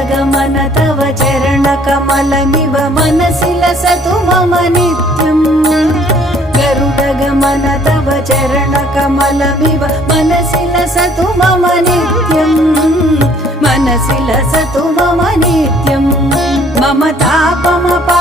गरुडगमन तव चरणकमलमिव मनसि लसतु मम नित्यम् गरुडगमन तव चरणकमलमिव मनसि लसतु मम नित्यम् मनसि लसतु मम नित्यम् मम तापमपा